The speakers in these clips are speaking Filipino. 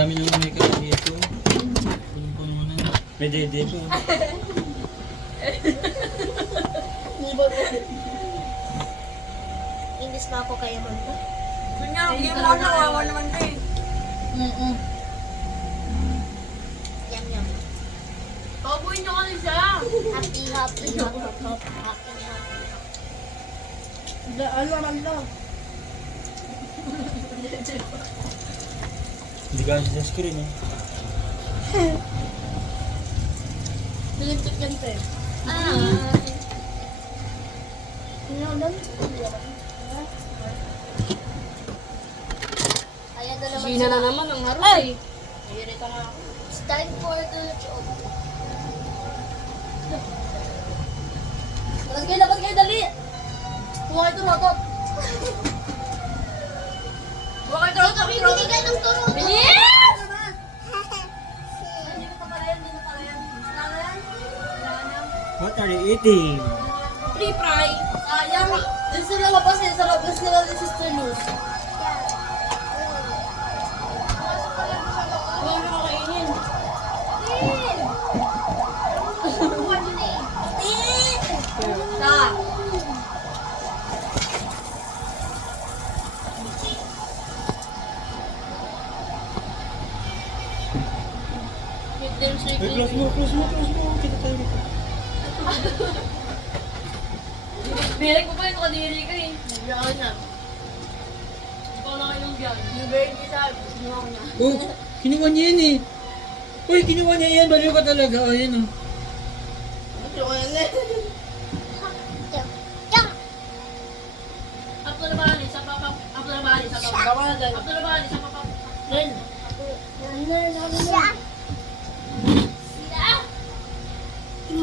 dami naman may kaya ito. Kunin ko naman na. May dede po. Inis na ako kaya man ba? Kunya, yung mo na, wawa naman ka eh. Yum yum. Pabuhin nyo kasi siya. Happy, happy, happy, happy, happy. Ano naman daw? Hindi ka sa screen eh. Pilintik yan pe. Kaya doon naman Sina na sila. naman ang harap eh. Ayun nga ako. It's time for the job. Labas kayo, dali! Huwag kayo turotot. Huwag kayo turotot. Bibili ka ng turo. Bilis! Hindi na pala yan, hindi na pala yan. Sila na yan. What are you eating? Free fry. Sayang. Doon sila labas eh, sa labas nila ni Sister Luz. Huwag na kakainin. Sa. With them Ay, shaking. close mo. Kita tayo dito. Bilag ko pa yung nakadiri ka eh. Biyakan na. Ikaw na kayong biyan. Yung bird kita, sinuha ko na. Oh, kinuha niya yan eh. Uy, kinuha niya yan. Baliw ka talaga. Oh, yan oh. Ito ko yan eh. Up to the body, sa papa. Up to the body, sa papa. Gawa na dyan. Up to the body, sa papa. Ren.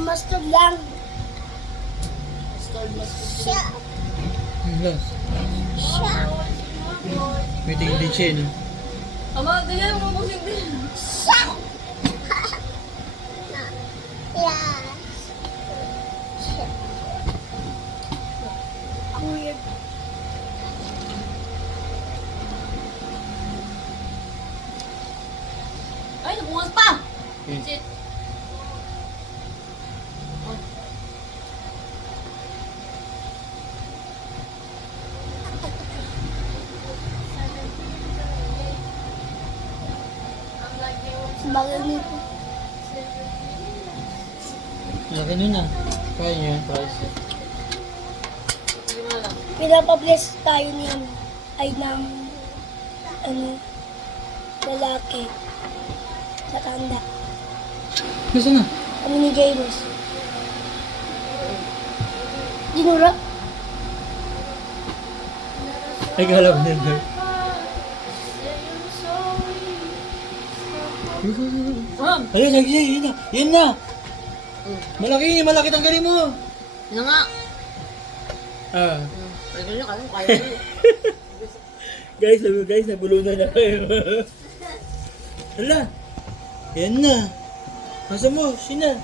Mustard lang. Stored mas Siya. Hala. Siya. May tingin din siya eh, no? Ama, ganyan mo musik din. Siya. Yeah. Siya. Ang weird. Ay, nabukas pa! Okay. Shit. Bagay nito. Laki nun ah. Kaya niyo yung price. Hindi mo alam. Pinapabless tayo niyan ay ng lalaki sa tanda. Gusto na. Kami ni Jairus. Dinura? Ay, kala ko na yun. Ayun, yan na. Yan na. Malaki tanggalin mo. Ano nga? Ah. Pwede nyo kasi, kaya nyo. Guys, nabulunan na kayo. Hala. Yan na. Masa mo, sina.